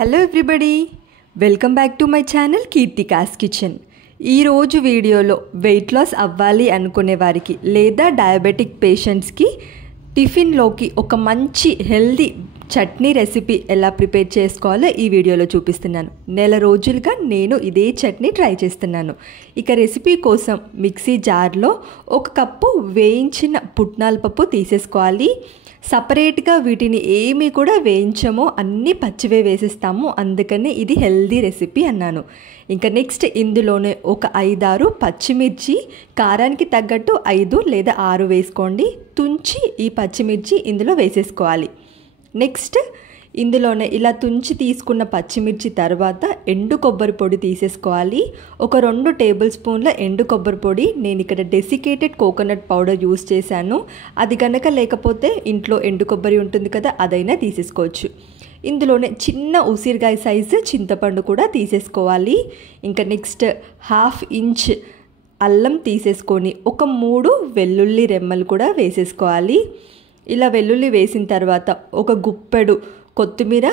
Hello everybody, welcome back to my channel Keerthika's kitchen. ఈరోజు వీడియోలో weight loss అవ్వాలి అనుకునే వారికి లేదా డయాబెటిక్ పేషెంట్స్కి టిఫిన్లోకి ఒక మంచి హెల్దీ చట్నీ రెసిపీ ఎలా ప్రిపేర్ చేసుకోవాలో ఈ వీడియోలో చూపిస్తున్నాను. నెల రోజులుగా నేను ఇదే చట్నీ ట్రై చేస్తున్నాను. ఇక రెసిపీ కోసం మిక్సీ జార్లో 1 కప్పు వేయించిన పుట్నాల పప్పు తీసేసుకోవాలి. సపరేట్గా వీటిని ఏమీ కూడా వేయించము, అన్నీ పచ్చివే వేసిస్తాము, అందుకని ఇది హెల్దీ రెసిపీ అన్నాను. ఇంకా నెక్స్ట్ ఇందులోనే ఒక 5-6 పచ్చిమిర్చి, కారానికి తగ్గట్టు 5 లేదా 6 వేసుకోండి. తుంచి ఈ పచ్చిమిర్చి ఇందులో వేసేసుకోవాలి. నెక్స్ట్ ఇందులోనే ఇలా తుంచి తీసుకున్న పచ్చిమిర్చి తర్వాత ఎండు కొబ్బరి పొడి తీసేసుకోవాలి. ఒక 2 టేబుల్ స్పూన్ల ఎండు కొబ్బరి పొడి. నేను ఇక్కడ డెసికేటెడ్ కోకోనట్ పౌడర్ యూస్ చేశాను. అది కనుక లేకపోతే ఇంట్లో ఎండు కొబ్బరి ఉంటుంది కదా, అదైనా తీసేసుకోవచ్చు. ఇందులోనే చిన్న ఉసిరికాయ సైజు చింతపండు కూడా తీసేసుకోవాలి. ఇంకా నెక్స్ట్ 1/2 ఇంచ్ అల్లం తీసేసుకొని ఒక 3 వెల్లుల్లి రెమ్మలు కూడా వేసేసుకోవాలి. ఇలా వెల్లుల్లి వేసిన తర్వాత ఒక గుప్పెడు కొత్తిమీర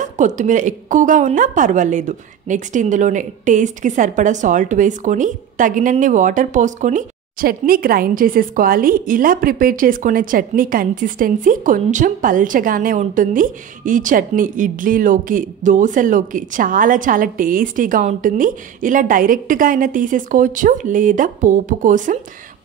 ఎక్కువగా ఉన్నా పర్వాలేదు. నెక్స్ట్ ఇందులోనే టేస్ట్కి సరిపడా సాల్ట్ వేసుకొని తగినన్ని వాటర్ పోసుకొని చట్నీ గ్రైండ్ చేసేసుకోవాలి. ఇలా ప్రిపేర్ చేసుకునే చట్నీ కన్సిస్టెన్సీ కొంచెం పల్చగానే ఉంటుంది. ఈ చట్నీ ఇడ్లీలోకి, దోశల్లోకి చాలా చాలా టేస్టీగా ఉంటుంది. ఇలా డైరెక్ట్గా అయినా తీసేసుకోవచ్చు, లేదా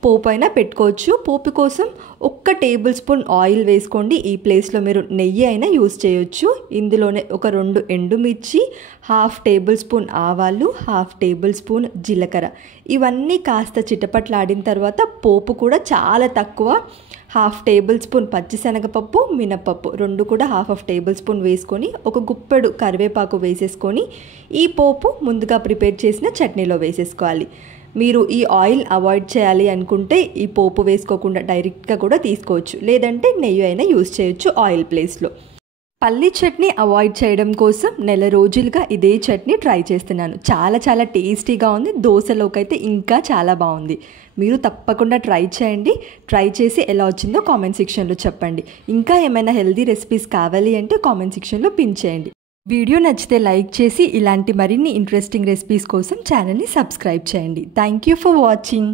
పోపు అయినా పెట్టుకోవచ్చు. పోపు కోసం 1 టేబుల్ స్పూన్ ఆయిల్ వేసుకోండి. ఈ ప్లేస్లో మీరు నెయ్యి అయినా యూస్ చేయొచ్చు. ఇందులోనే ఒక 2 ఎండుమిర్చి, 1/2 టేబుల్ స్పూన్ ఆవాలు, 1/2 టేబుల్ స్పూన్ జీలకర్ర, ఇవన్నీ కాస్త చిటపట్లాడిన తర్వాత పోపు కూడా చాలా తక్కువ, 1/2 టేబుల్ స్పూన్ పచ్చిశనగపప్పు, మినపప్పు 2 కూడా 1/2 టేబుల్ స్పూన్ వేసుకొని ఒక గుప్పెడు కరివేపాకు వేసేసుకొని ఈ పోపు ముందుగా ప్రిపేర్ చేసిన చట్నీలో వేసేసుకోవాలి. మీరు ఈ ఆయిల్ అవాయిడ్ చేయాలి అనుకుంటే ఈ పోపు వేసుకోకుండా డైరెక్ట్గా కూడా తీసుకోవచ్చు, లేదంటే నెయ్యి అయినా యూస్ చేయొచ్చు ఆయిల్ ప్లేస్లో. పల్లీ చట్నీ అవాయిడ్ చేయడం కోసం నెల రోజులుగా ఇదే చట్నీ ట్రై చేస్తున్నాను. చాలా చాలా టేస్టీగా ఉంది. దోశలోకి అయితే ఇంకా చాలా బాగుంది. మీరు తప్పకుండా ట్రై చేయండి. ట్రై చేసి ఎలా వచ్చిందో కామెంట్ సెక్షన్లో చెప్పండి. ఇంకా ఏమైనా హెల్దీ రెసిపీస్ కావాలి అంటే కామెంట్ సెక్షన్లో పిన్ చేయండి. వీడియో నచ్చితే లైక్ చేసి ఇలాంటి మరిన్ని ఇంట్రెస్టింగ్ రెసిపీస్ కోసం ఛానల్ని సబ్స్క్రైబ్ చేయండి. Thank you for watching.